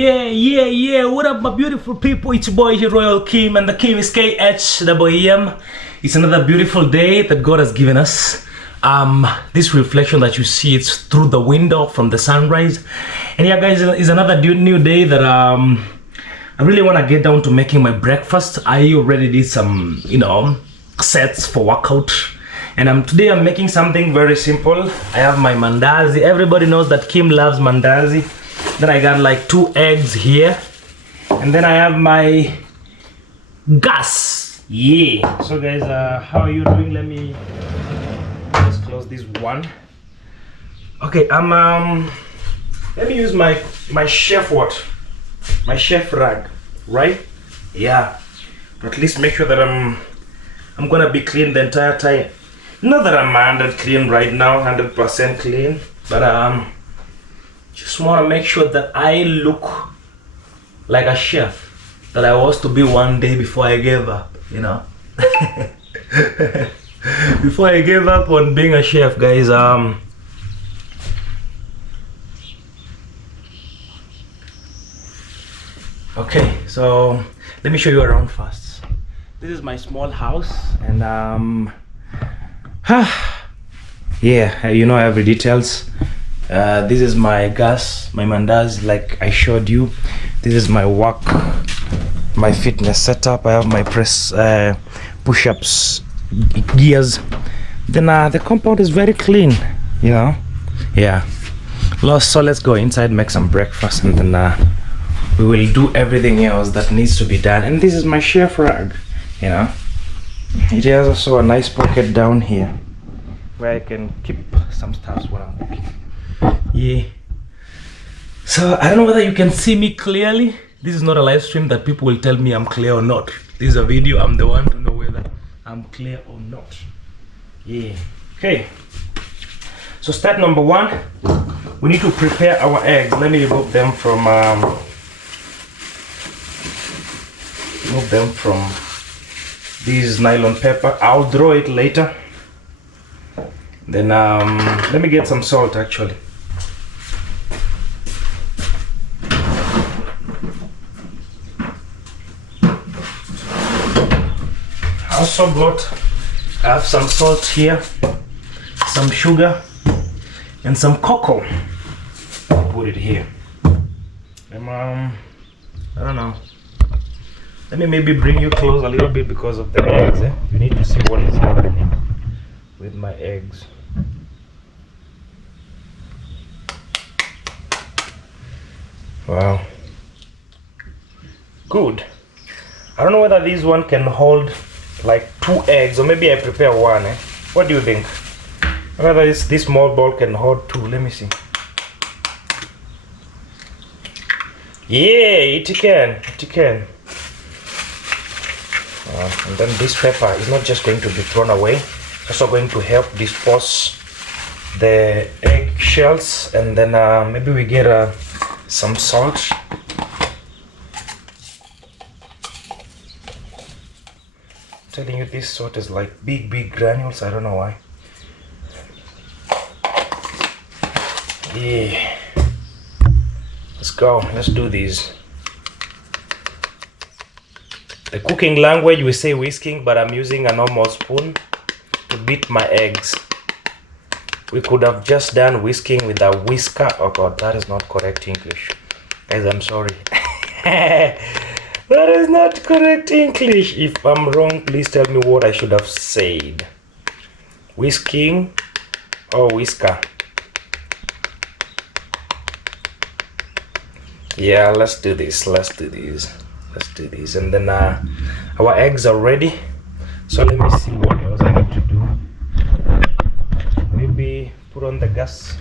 Yeah. What up, my beautiful people? It's your boy here, Royal Kim, and the Kim is KHWM. It's another beautiful day that God has given us. This reflection that you see, it's through the window from the sunrise. And yeah, guys, it's another new day that I really want to get down to making my breakfast. I already did some, sets for workout. And today I'm making something very simple. I have my mandazi. Everybody knows that Kim loves mandazi. Then I got like 2 eggs here. And then I have my gas. Yeah. So guys, how are you doing? Let me just close this one. Okay, let me use my chef my chef rag, right? Yeah. But at least make sure that I'm gonna be clean the entire time. Not that I'm 100 clean right now, 100% clean, but just want to make sure that I look like a chef that I was to be one day before I gave up, Before I gave up on being a chef, guys. Okay, so let me show you around first. This is my small house, and yeah, every details. This is my gas, my mandazi, like I showed you. This is my work, my fitness setup. I have my press, push-ups, gears. Then the compound is very clean, Yeah. So let's go inside, make some breakfast, and then we will do everything else that needs to be done. And this is my chef rag, It has also a nice pocket down here where I can keep some stuff while I'm cooking. Yeah. So I don't know whether you can see me clearly. This is not a live stream that people will tell me I'm clear or not. This is a video. I'm the one to know whether I'm clear or not. Yeah. Okay. So step number 1, we need to prepare our eggs. Let me remove them from this nylon paper. I'll draw it later. Then let me get some salt actually. I have some salt here, some sugar, and some cocoa. I'll put it here. And I don't know. Let me maybe bring you close a little bit because of the eggs. You need to see what is happening with my eggs. Wow. Good. I don't know whether this one can hold like 2 eggs, or maybe I prepare 1. What do you think? Whether this small bowl can hold 2. Let me see. Yeah, it can. And then this pepper is not just going to be thrown away. It's also going to help dispose the egg shells. And then maybe we get some salt. I'm telling you, this salt is like big granules. I don't know why. Yeah. Let's go. Let's do this. The cooking language, we say whisking, but I'm using a normal spoon to beat my eggs. We could have just done whisking with a whisker. Oh God, that is not correct English. Guys, I'm sorry. That is not correct English. If I'm wrong, please tell me what I should have said. Whisking or whisker? Yeah, let's do this. And then our eggs are ready. So let me see what else I need to do. Maybe put on the gas.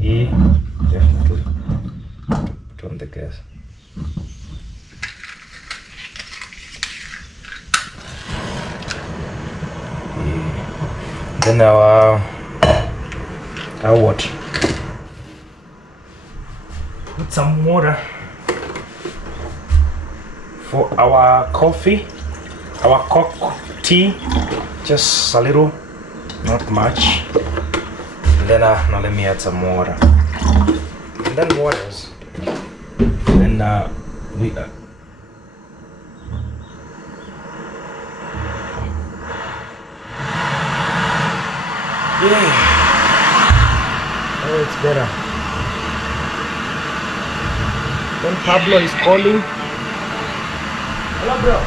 Yeah, definitely. Put on the gas. Then our what? Put some water for our coffee, our cock tea, just a little, not much. And then now let me add some water. And then what else? And we yeah. Oh, it's better. When Pablo is calling. Hello, bro.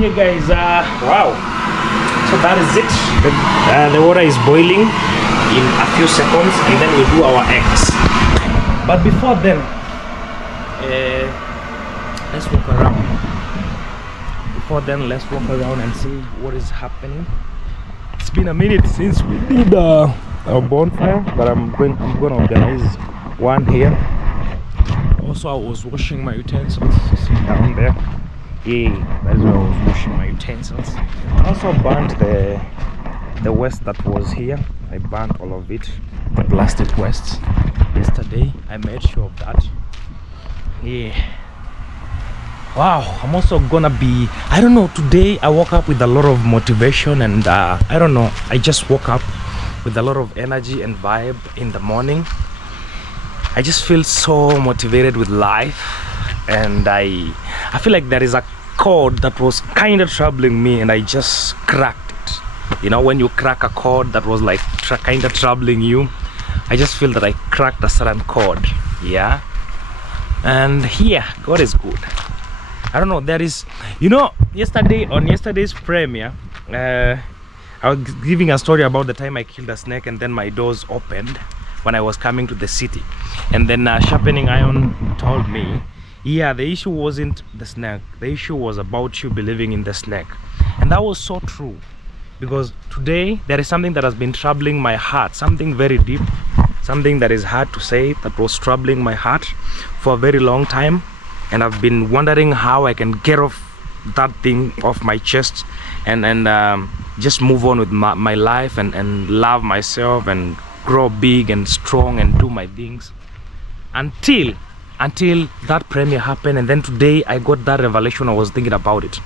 Yeah guys, wow, so that is it. The water is boiling in a few seconds and then we do our eggs. But before then, let's walk around. And see what is happening. It's been a minute since we did our bonfire, but I'm gonna organize one here. Also, I was washing my utensils down there. Yeah, that's where I was washing my utensils. I also burnt the waste that was here. I burnt all of it, the plastic waste. Yesterday, I made sure of that. Yeah. Wow, I'm also gonna be, I don't know, today I woke up with a lot of motivation and I don't know, I just woke up with a lot of energy and vibe in the morning. I just feel so motivated with life, and I feel like there is a chord that was kind of troubling me and I just cracked it. You know, when you crack a chord that was like kind of troubling you, I just feel that I cracked a certain chord. Yeah, and here God is good. I don't know, there is, you know, yesterday's premiere, I was giving a story about the time I killed a snake and then my doors opened when I was coming to the city, and then Sharpening Iron told me, yeah, the issue wasn't the snake, the issue was about you believing in the snake. And that was so true, because today there is something that has been troubling my heart, something very deep, something that is hard to say, that was troubling my heart for a very long time, and I've been wondering how I can get off that thing off my chest and just move on with my life and love myself and grow big and strong and do my things until that premiere happened. And then today I got that revelation. I was thinking about it.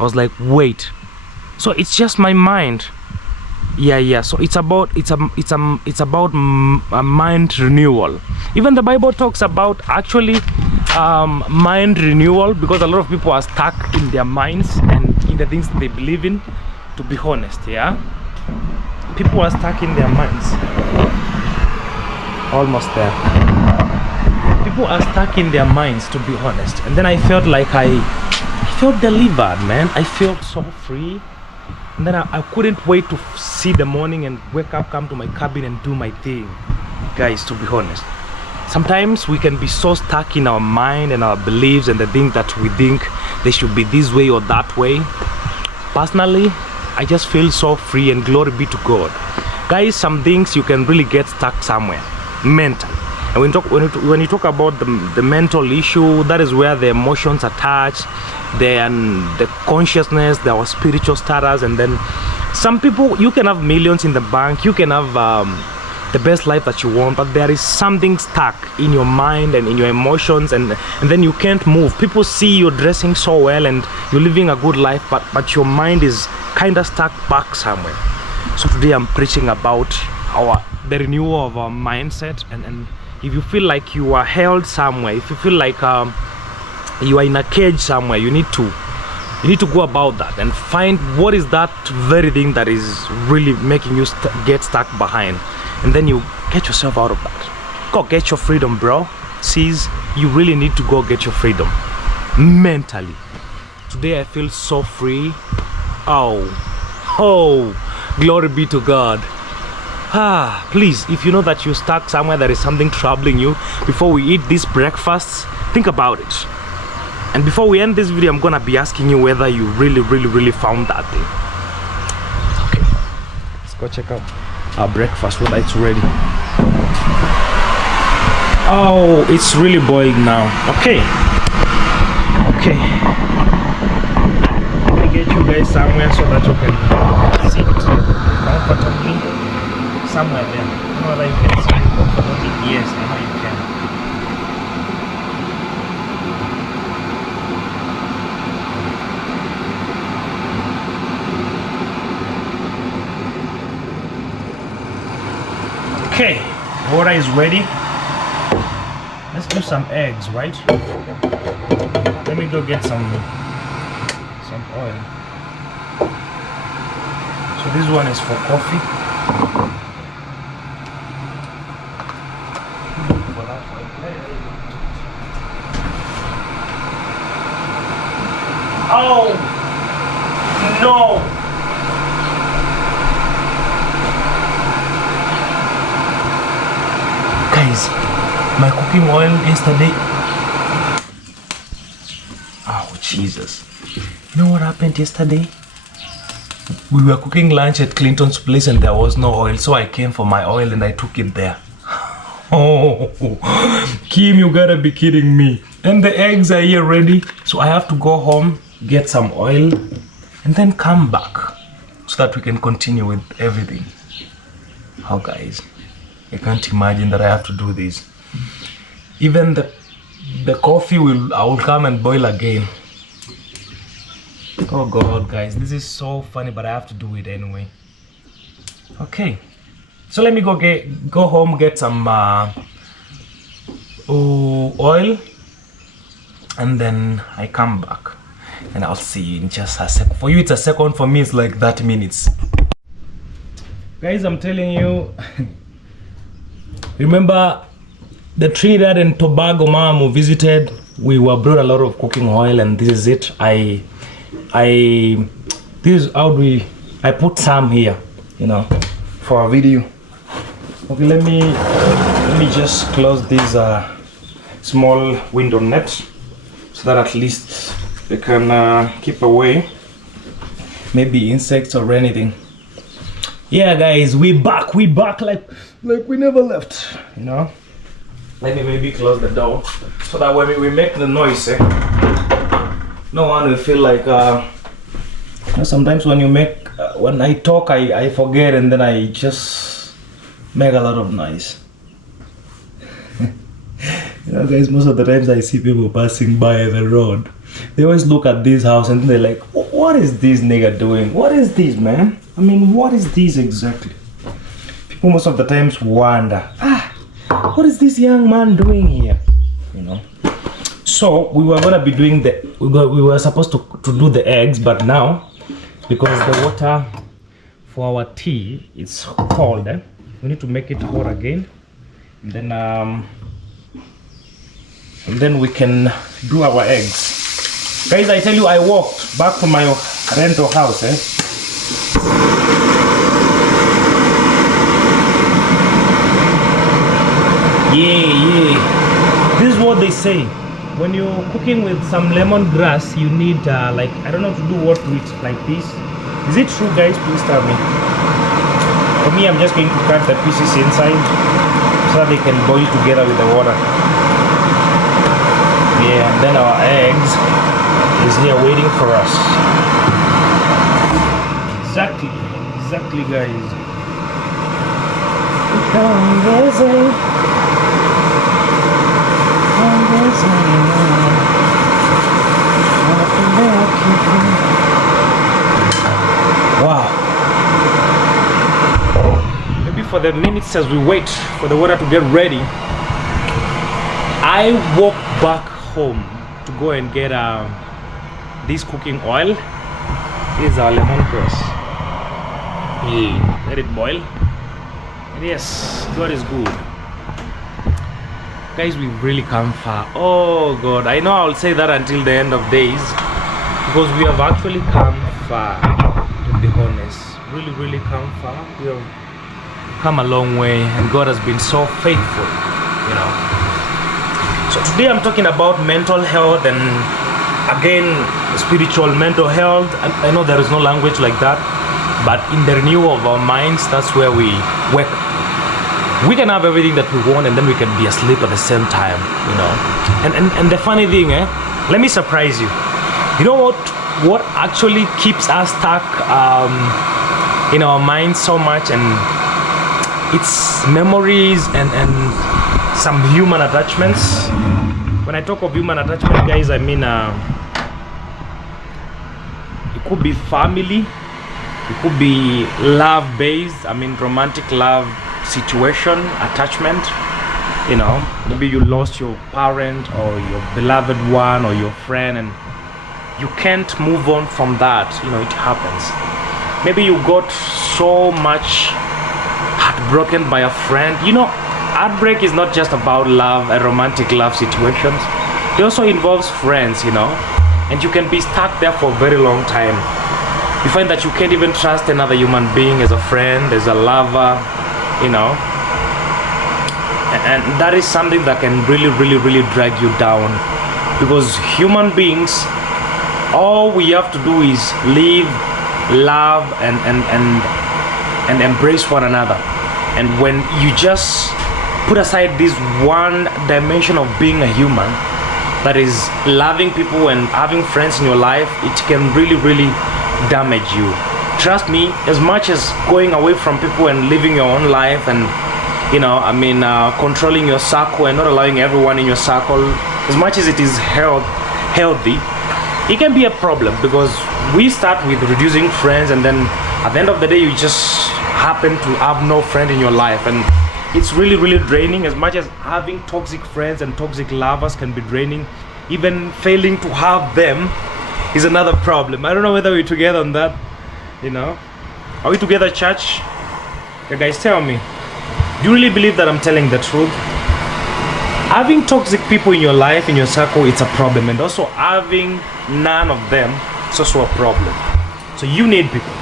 I was like, wait, so it's just my mind. Yeah, so it's about a mind renewal. Even the Bible talks about actually mind renewal, because a lot of people are stuck in their minds and in the things they believe in, to be honest. Yeah, people are stuck in their minds. Almost there. People are stuck in their minds, to be honest. And then I felt like I felt delivered, man. I felt so free. And then I couldn't wait to see the morning and wake up, come to my cabin and do my thing. Guys, to be honest, sometimes we can be so stuck in our mind and our beliefs and the things that we think they should be this way or that way. Personally, I just feel so free, and glory be to God. Guys, some things you can really get stuck somewhere mentally. And when you talk about the mental issue, that is where the emotions attach, the consciousness, our spiritual status. And then some people, you can have millions in the bank, you can have the best life that you want, but there is something stuck in your mind and in your emotions, and then you can't move. People see you dressing so well and you're living a good life, but your mind is kind of stuck back somewhere. So today I'm preaching about the renewal of our mindset, and if you feel like you are held somewhere, if you feel like you are in a cage somewhere, you need to go about that and find what is that very thing that is really making you get stuck behind, and then you get yourself out of that. Go get your freedom, bro. Sis, you really need to go get your freedom mentally. Today I feel so free. Oh, glory be to God. Please, if you know that you're stuck somewhere, there is something troubling you, before we eat this breakfast, think about it. And before we end this video, I'm gonna be asking you whether you really found that thing. Okay, let's go check out our breakfast, whether it's ready. Oh, it's really boiling now. Okay. Let me get you guys somewhere so that you can sit comfortably. Somewhere there. I don't know whether you can sit comfortably. Yes, I know you can. Okay, water is ready. Let's do some eggs, right? Let me go get some oil. So this one is for coffee. Oh no! Guys, my cooking oil yesterday. Oh Jesus! You know what happened yesterday? We were cooking lunch at Clinton's place and there was no oil, so I came for my oil and I took it there. Oh, Kim, you gotta be kidding me! And the eggs are here ready, so I have to go home, get some oil, and then come back so that we can continue with everything. Oh guys, I can't imagine that I have to do this. Even the coffee I will come and boil again. Oh God, guys, this is so funny, but I have to do it anyway. Okay, so let me go home, get some oil, and then I come back and I'll see you in just a second. For you it's a second, for me it's like 30 minutes. Guys, I'm telling you, remember the Trinidad and Tobago mom we visited? We were brought a lot of cooking oil, and this is it. I put some here, you know, for a video. Okay, let me just close this small window net so that at least they can keep away maybe insects or anything. Yeah guys, we back like we never left, you know. Let me maybe close the door so that when we make the noise, no one will feel like sometimes when you make when I talk I forget, and then I just make a lot of noise. You know guys, most of the times I see people passing by the road, they always look at this house and they're like, what is this nigga doing? What is this, man? I mean, what is this exactly? People most of the times wonder, what is this young man doing here? You know. So we were gonna be doing we were supposed to do the eggs, but now because the water for our tea is cold, we need to make it hot again, and then we can do our eggs. Guys, I tell you, I walked back to my rental house. Yeah. This is what they say. When you're cooking with some lemongrass, you need like, I don't know to do what to it, like this. Is it true, guys? Please tell me. For me, I'm just going to cut the pieces inside so that they can boil together with the water. Yeah, and then our eggs is here waiting for us. Exactly, guys. Wow. Maybe for the minutes as we wait for the water to get ready, I walk back home to go and get this cooking oil. This is our lemongrass. Let it boil. And yes, God is good. Guys, we've really come far. Oh God, I know I'll say that until the end of days, because we have actually come far, to be honest. Really come far. We have come a long way, and God has been so faithful, you know. So today I'm talking about mental health, and again, spiritual mental health. I know there is no language like that, but in the renewal of our minds, that's where we work. We can have everything that we want, and then we can be asleep at the same time, you know. And the funny thing, let me surprise you. You know what actually keeps us stuck in our minds so much, and it's memories and some human attachments. When I talk of human attachment, guys, I mean it could be family, it could be love based, I mean romantic love situation, attachment, you know. Maybe you lost your parent or your beloved one or your friend, and you can't move on from that, you know. It happens. Maybe you got so much heartbroken by a friend. You know, heartbreak is not just about love and romantic love situations. It also involves friends, you know, and you can be stuck there for a very long time. You find that you can't even trust another human being as a friend, as a lover, you know, and that is something that can really drag you down, because human beings, all we have to do is live, love, and embrace one another. And when you just put aside this one dimension of being a human, that is loving people and having friends in your life, it can really damage you. Trust me, as much as going away from people and living your own life, and you know, I mean controlling your circle and not allowing everyone in your circle, as much as it is healthy, it can be a problem, because we start with reducing friends, and then at the end of the day you just happen to have no friend in your life, and it's really draining. As much as having toxic friends and toxic lovers can be draining, even failing to have them is another problem. I don't know whether we're together on that, you know. Are we together, church? You guys, tell me, do you really believe that I'm telling the truth? Having toxic people in your life, in your circle, it's a problem, and also having none of them, it's also a problem. So you need people.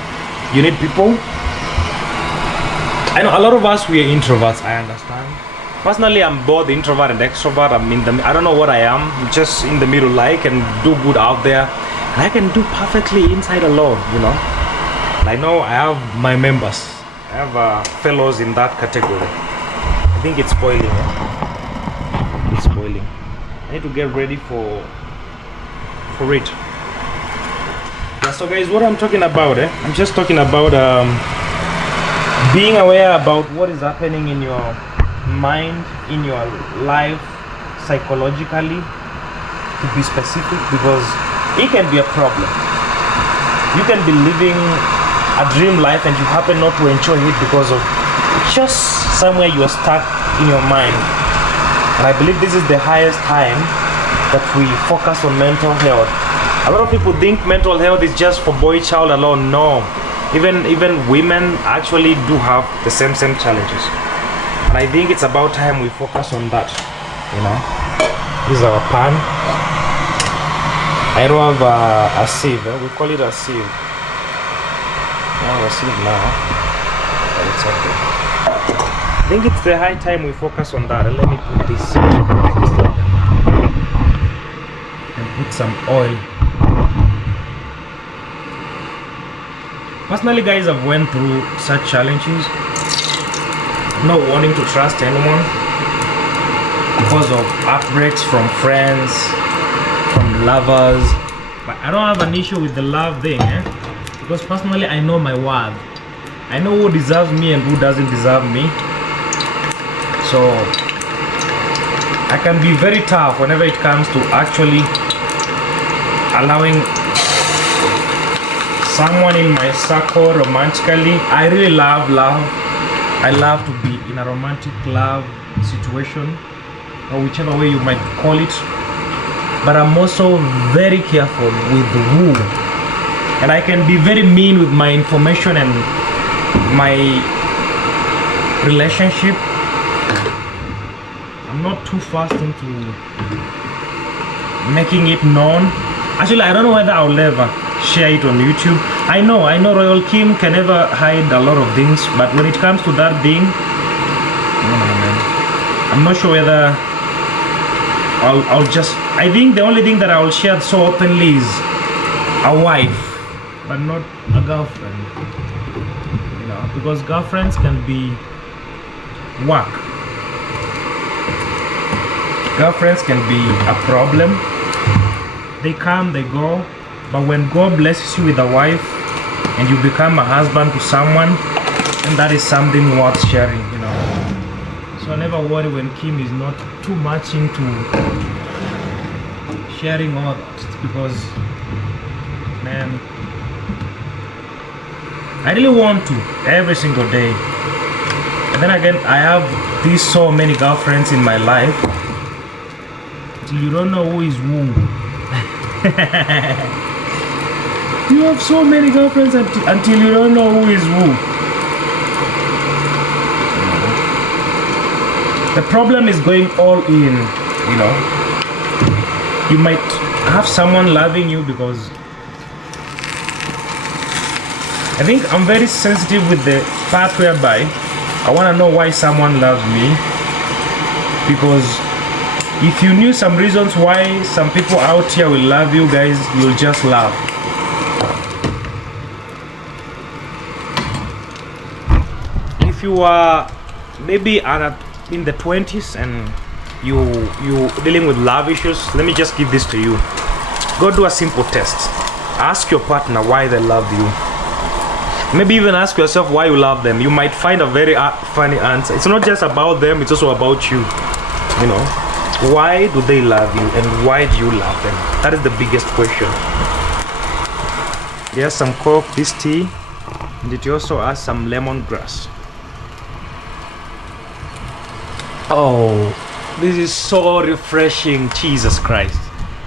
You need people. I know a lot of us, we are introverts, I understand. Personally, I'm both introvert and extrovert. I don't know what I am. I'm just in the middle. I can do good out there, and I can do perfectly inside alone, you know. I know I have my members. I have fellows in that category. I think it's spoiling. It's spoiling. I need to get ready for it. Yeah, so guys, what I'm talking about, I'm just talking about being aware about what is happening in your mind, in your life, psychologically, to be specific, because it can be a problem. You can be living a dream life and you happen not to enjoy it because of just somewhere you are stuck in your mind. And I believe this is the highest time that we focus on mental health. A lot of people think mental health is just for boy child alone. No, even women actually do have the same challenges. And I think it's about time we focus on that, you know. This is our pan. I don't have a sieve, we call it a sieve. I have a sieve now, but it's okay. I think it's the high time we focus on that. And let me put this and put some oil. Personally, guys, I've went through such challenges, not wanting to trust anyone because of heartbreaks from friends, from lovers. But I don't have an issue with the love thing, because personally I know my worth. I know who deserves me and who doesn't deserve me. So I can be very tough whenever it comes to actually allowing someone in my circle romantically. I really love love. I love to be in a romantic love situation, or whichever way you might call it. But I'm also very careful with who, and I can be very mean with my information and my relationship. I'm I'm not too fast into making it known. Actually, I don't know whether I'll ever share it on YouTube. I know Royal Kim can never hide a lot of things, but when it comes to that thing, I'm not sure whether I'll just, I think the only thing that I'll share so openly is a wife, but not a girlfriend, you know, because girlfriends can be work. Girlfriends can be a problem. They come, they go, but when God blesses you with a wife and you become a husband to someone, and that is something worth sharing, you know. So I never worry when Kim is not too much into sharing all that. It's because, man, I really want to every single day. And then again, I have these so many girlfriends in my life till you don't know who is who. You have so many girlfriends until you don't know who is who. The problem is going all in, you know. You might have someone loving you because I think I'm very sensitive with the part whereby I want to know why someone loves me, because if you knew some reasons why some people out here will love you guys, you'll just laugh. If you are maybe in the 20s and you dealing with love issues, let me just give this to you. Go do a simple test. Ask your partner why they love you. Maybe even ask yourself why you love them. You might find a very funny answer. It's not just about them, it's also about you. You know, why do they love you and why do you love them? That is the biggest question. There's some Coke, this tea, and it also has some lemongrass. Oh, this is so refreshing. Jesus Christ.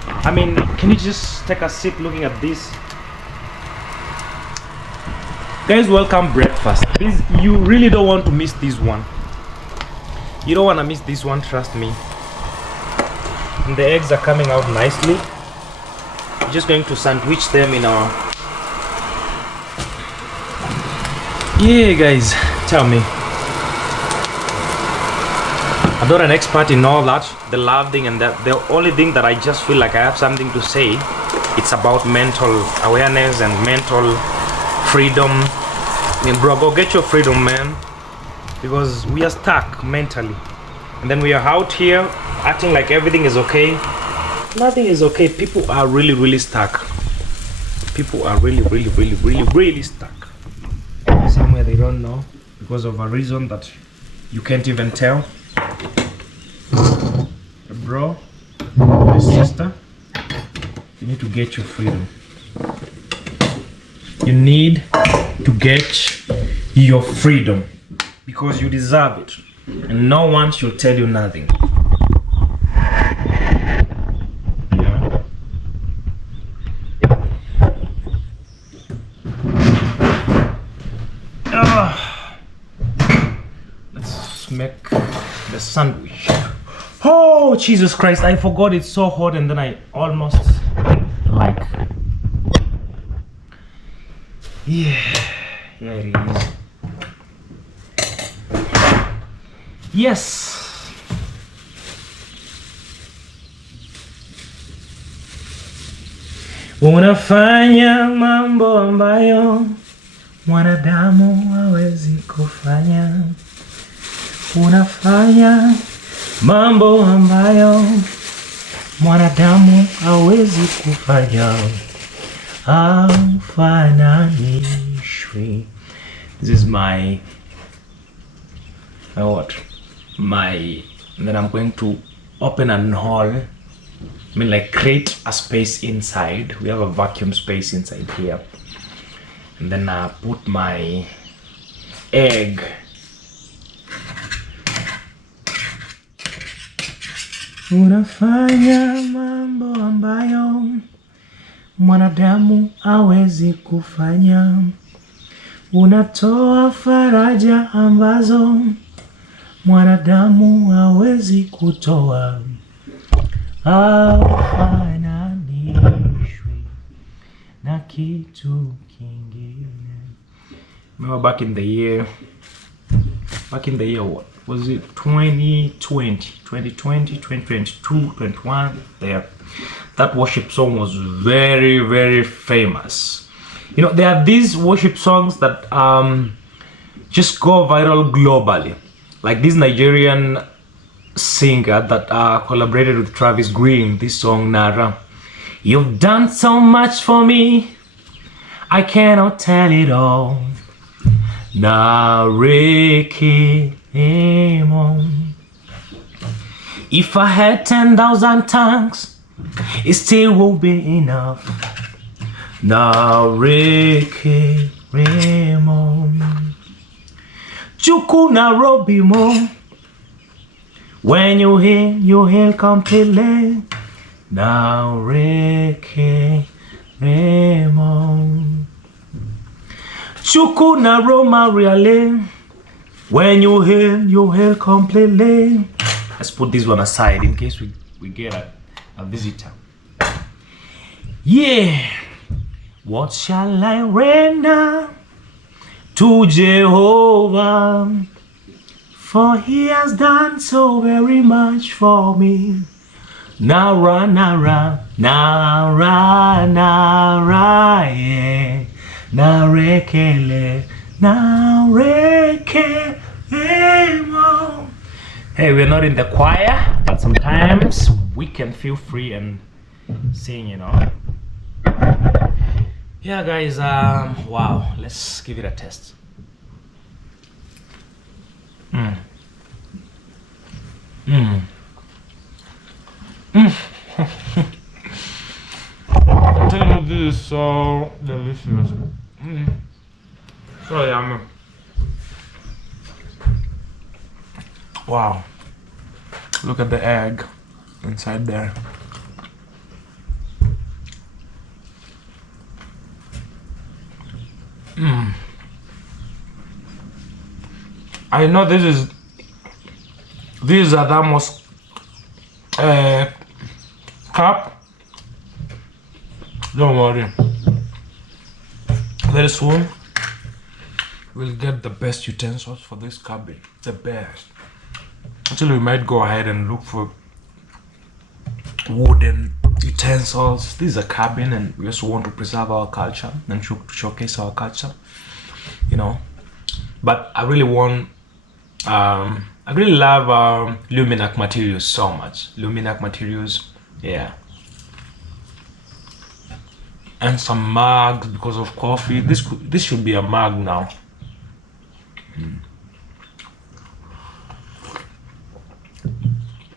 I mean, can you just take a sip looking at this? Guys, welcome breakfast. Please, you really don't want to miss this one. You don't want to miss this one, trust me. And the eggs are coming out nicely. I'm just going to sandwich them in our... Yeah, guys, tell me. I'm not an expert in all that, the love thing and that. The only thing that I just feel like I have something to say, it's about mental awareness and mental freedom. I mean, bro, go get your freedom, man, because we are stuck mentally, and then we are out here acting like everything is okay. Nothing is okay. People are really stuck. People are really stuck. Somewhere they don't know because of a reason that you can't even tell. Bro, sister, you need to get your freedom. You need to get your freedom because you deserve it, and no one should tell you nothing. Yeah. Let's make the sandwich. Oh, Jesus Christ, I forgot it's so hot, and then I almost like... Yeah, it is. Yes. Unafanya mambo ambayo mwanadamu hawezi kufanya. Unafanya mambo ambayo mwanadamu hawezi kufanya. Haufananishwi. This is my what? And then I'm going to open a hole. I mean, like, create a space inside. We have a vacuum space inside here. And then I put my egg. Unafanya mambo ambayo mwanadamu hawezi kufanya. Unatoa faraja ambazo mwanadamu hawezi kutoa, hafananishwi na kitu kingine. Remember back in the year what was it, 2022, 21 there, that worship song was very, very famous. You know, there are these worship songs that just go viral globally, like this Nigerian singer that collaborated with Travis Green, this song Nara. You've done so much for me, I cannot tell it all. Nareke Emon. If I had 10,000 tongues, it still won't be enough. Nareke Emon. Chuku Nairobi mo. When you heal completely. Nareke Emon. Chuku na Roma really. When you heal completely. Let's put this one aside in case we get a visitor. Yeah. What shall I render to Jehovah? For he has done so very much for me. Nara, nara, nara, nara, yeah. Narekele, nareke, emo. Hey, we're not in the choir, but sometimes we can feel free and sing, you know. Yeah, guys, wow, let's give it a test. I'm telling you, this is so delicious. So yummy. Wow. Look at the egg inside there. I know these are the most cup. Don't worry. Very soon we'll get the best utensils for this cabin. The best. Actually, we might go ahead and look for wooden utensils. This is a cabin and we also want to preserve our culture and showcase our culture, you know. But I really want I really love Luminac materials so much. Luminac materials, yeah. And some mugs because of coffee. This should be a mug now.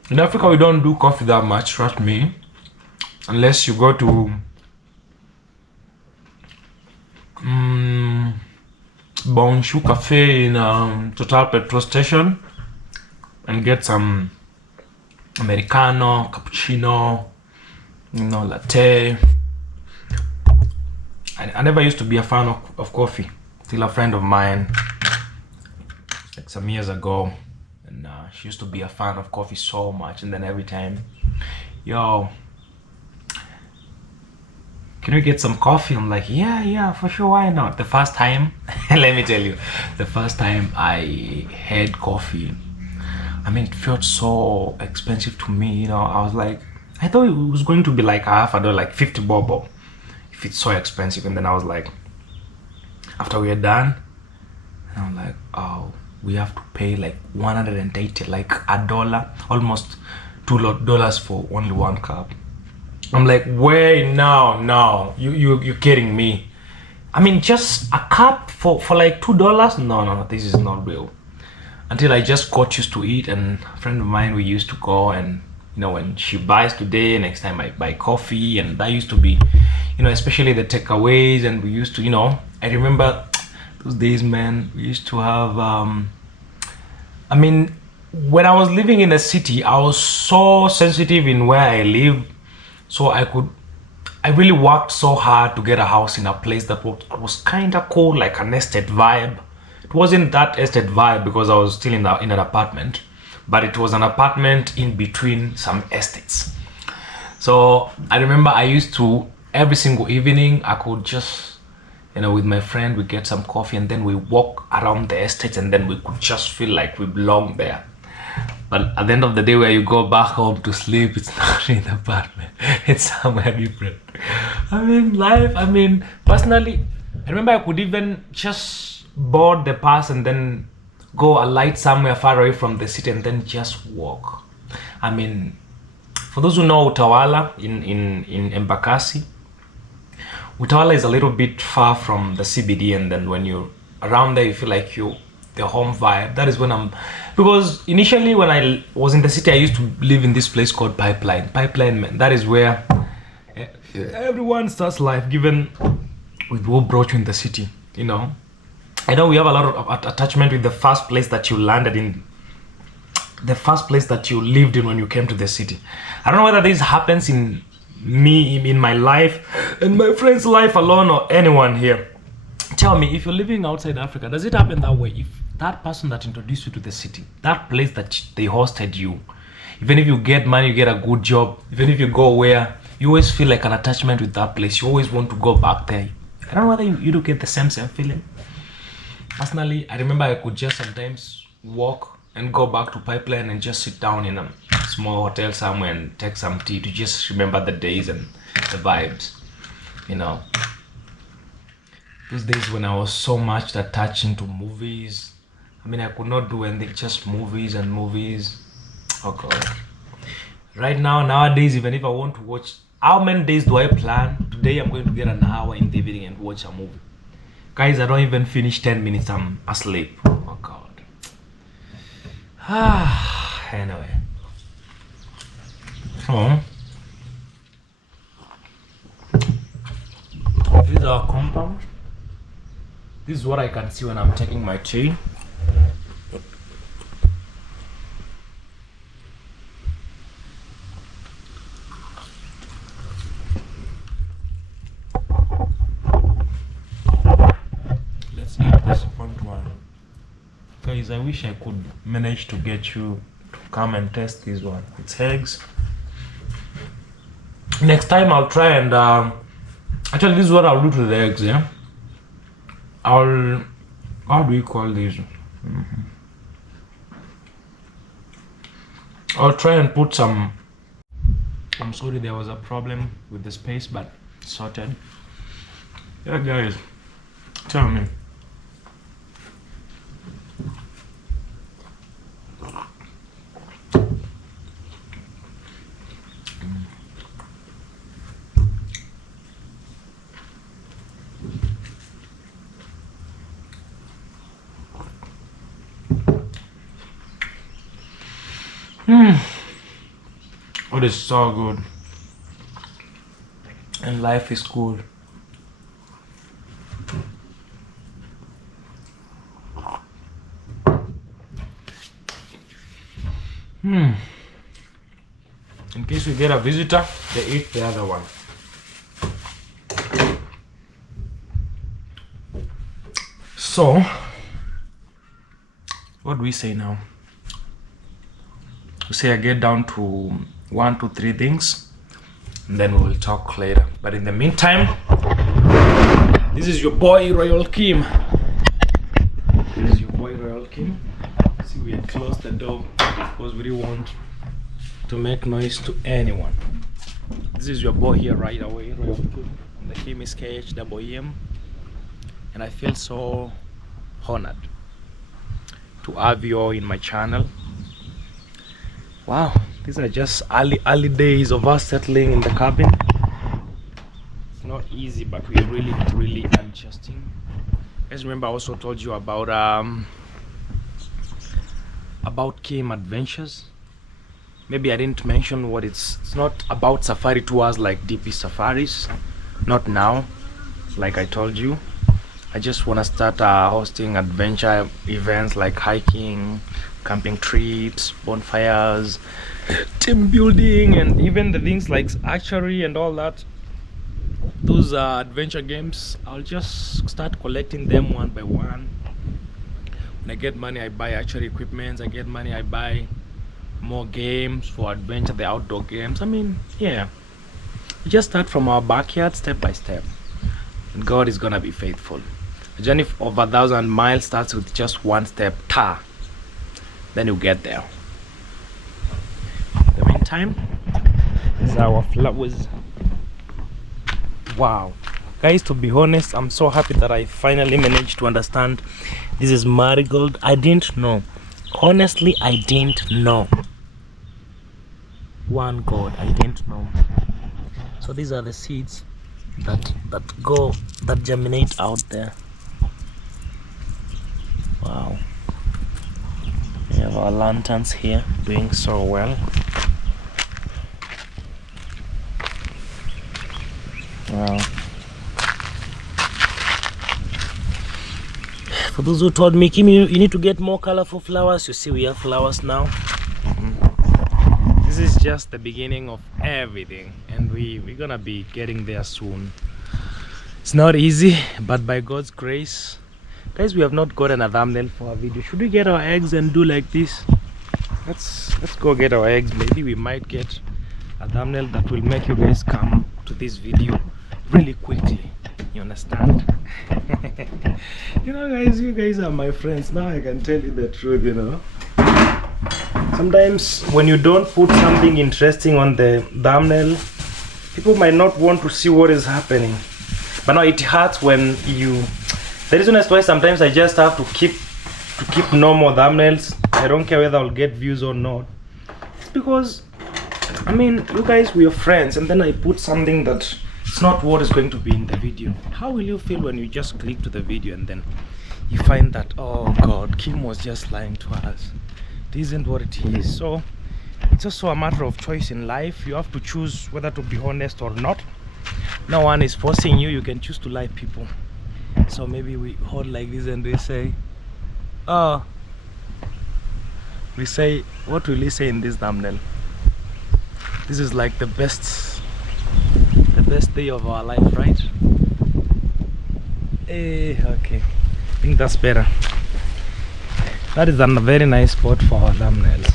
In Africa, we don't do coffee that much, trust me. Unless you go to Bonshu Cafe in Total petrol station and get some Americano, cappuccino, you know, latte. I never used to be a fan of coffee till a friend of mine, like some years ago, and she used to be a fan of coffee so much, and then every time, yo, can we get some coffee? I'm like, yeah, for sure, why not? The first time, let me tell you, the first time I had coffee, I mean, it felt so expensive to me, you know. I was like, I thought it was going to be like $50, like 50 bobo. It's so expensive. And then I was like, after we are done, and I'm like, oh, we have to pay like 180, like $1, almost $2 for only one cup. I'm like, wait, no, you're kidding me. I mean, just a cup for like $2? No, this is not real. Until I just got used to it, and a friend of mine, we used to go, and you know, when she buys today, next time I buy coffee, and that used to be, you know, especially the takeaways, and we used to, you know, I remember those days, man. We used to have I mean, when I was living in a city, I was so sensitive in where I live, so I really worked so hard to get a house in a place that was kind of cool, like a nested vibe. It it wasn't that estate vibe because I was still in an apartment, but it was an apartment in between some estates. So I remember I used to, every single evening, I could just, with my friend, we get some coffee and then we walk around the estate, and then we could just feel like we belong there. But at the end of the day, where you go back home to sleep, it's not in the apartment. It's somewhere different. Personally, I remember I could even just board the pass and then go alight somewhere far away from the city and then just walk. For those who know Utawala in Embakasi, Utawala is a little bit far from the CBD, and then when you're around there, you feel like the home vibe. That is when because initially when I was in the city, I used to live in this place called Pipeline. Man, that is where everyone starts life, given with what brought you in the city, I know we have a lot of attachment with the first place that you landed in, the first place that you lived in when you came to the city. I don't know whether this happens in my life and my friend's life alone, or anyone here. Tell me, if you're living outside Africa, does it happen that way? If that person that introduced you to the city, that place that they hosted you, even if you get money, you get a good job, even if you go where, you always feel like an attachment with that place. You always want to go back there. I don't know whether you do get the same feeling. Personally, I remember I could just sometimes walk and go back to Pipeline and just sit down in a small hotel somewhere and take some tea to just remember the days and the vibes, Those days when I was so much attached into movies. I could not do anything, just movies and movies. Oh God. Right now, nowadays, even if I want to watch, how many days do I plan? Today I'm going to get an hour in the evening and watch a movie. Guys, I don't even finish 10 minutes, I'm asleep. Oh God. Anyway. So, this is our compound. This is what I can see when I'm taking my tea. Let's eat this front one. Guys, I wish I could manage to get you to come and test this one. It's eggs. Next time I'll try and actually this is what I'll do to the eggs, yeah? How do we call these? I'll try and put some, I'm sorry there was a problem with the space, but it's sorted. Yeah guys, tell me. It is so good, and life is cool. In case we get a visitor, they eat the other one. So, what do we say now? We say I get down to 1, 2, 3 things, and then we will talk later. But in the meantime, this is your boy Royal Kim. This is your boy Royal Kim. See, we had closed the door because we didn't want to make noise to anyone. This is your boy here right away, Royal Kim. The Kim is KHWM, and I feel so honored to have you all in my channel. Wow, these are just early days of us settling in the cabin. It's not easy, but we're really adjusting. Guys, remember I also told you about Kim Adventures. Maybe I didn't mention what it's not about safari tours like DP safaris, not now, like I told you. I just want to start hosting adventure events like hiking, camping trips, bonfires, team building, and even the things like archery and all that. Those adventure games, I'll just start collecting them one by one When I get money, I buy archery equipment. I get money, I buy more games for adventure, the outdoor games. I mean, yeah, we just start from our backyard step by step, and God is gonna be faithful. A journey of 1,000 miles starts with just one step. Then you get there. In the meantime, is our flowers. Wow, guys, to be honest, I'm so happy that I finally managed to understand this is marigold. I didn't know. Honestly, I didn't know. One God, I didn't know. So these are the seeds that germinate out there. Wow. We have our lanterns here doing so well. Wow. For those who told me, Kim, you need to get more colorful flowers, you see we have flowers now. This is just the beginning of everything, and we're gonna be getting there soon. It's not easy, but by God's grace. Guys, we have not gotten a thumbnail for our video. Should we get our eggs and do like this? Let's go get our eggs. Maybe we might get a thumbnail that will make you guys come to this video really quickly. You understand? You know, guys, you guys are my friends. Now I can tell you the truth, you know. Sometimes when you don't put something interesting on the thumbnail, people might not want to see what is happening. But now it hurts when you... The reason is why sometimes I just have to keep normal thumbnails. I don't care whether I'll get views or not. It's because, I mean, you guys, we are friends, and then I put something that it's not what is going to be in the video. How will you feel when you just click to the video and then you find that, oh God, Kim was just lying to us? It isn't what it is. So it's also a matter of choice in life. You have to choose whether to be honest or not. No one is forcing you. You can choose to lie, people. So maybe we hold like this and we say, oh, we say, what will we say in this thumbnail? This is like the best day of our life, right? Okay, I think that's better. That is a very nice spot for our thumbnails.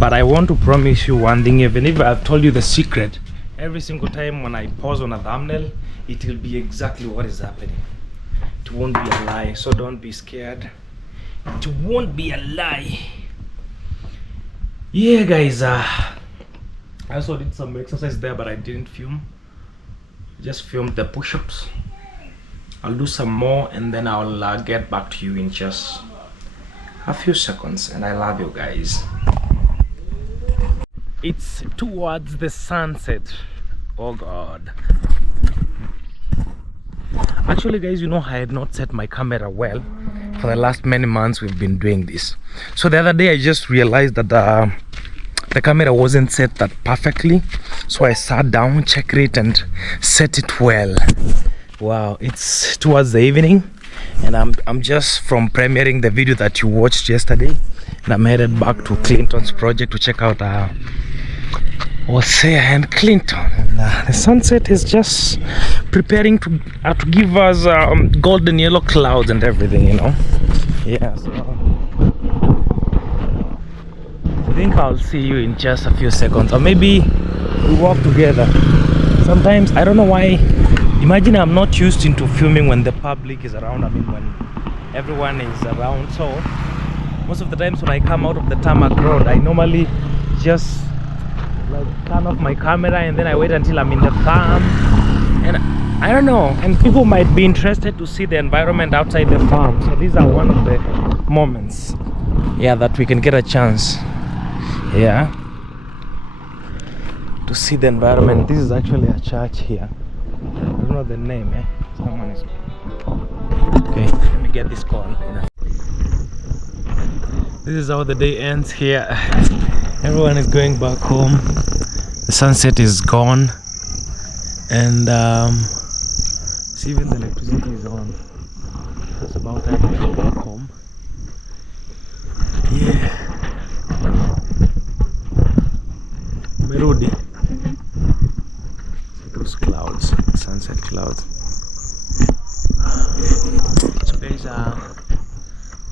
But I want to promise you one thing, even if I've told you the secret, every single time when I pause on a thumbnail, it will be exactly what is happening. It won't be a lie, so don't be scared. It won't be a lie. Yeah, guys, I also did some exercise there, but I didn't film. Just filmed the push-ups. I'll do some more and then I'll get back to you in just a few seconds. And I love you guys. It's towards the sunset. Oh God. Actually, guys, you know, I had not set my camera well. For the last many months we've been doing this. So the other day I just realized that the camera wasn't set that perfectly. So I sat down, checked it and set it well. Wow, it's towards the evening and I'm just from premiering the video that you watched yesterday, and I'm headed back to Clinton's project to check out Hosea and Clinton. And, the sunset is just preparing to give us golden yellow clouds and everything, you know. Yeah, so I think I'll see you in just a few seconds, or maybe we walk together. Sometimes I don't know why. Imagine I'm not used into filming when the public is around. I mean, when everyone is around. So most of the times when I come out of the tarmac road, I normally just like turn off my camera and then I wait until I'm in the farm. And I don't know. And people might be interested to see the environment outside the farm. So these are one of the moments, yeah, that we can get a chance, yeah, to see the environment. This is actually a church here. I don't know the name, eh? Someone is... Okay, let me get this call. This is how the day ends here. Everyone is going back home. The sunset is gone. And see, even the electricity is on. It's about time to go back home. Yeah. Merudi. Those clouds, sunset clouds. So guys,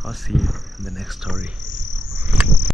I'll see you in the next story.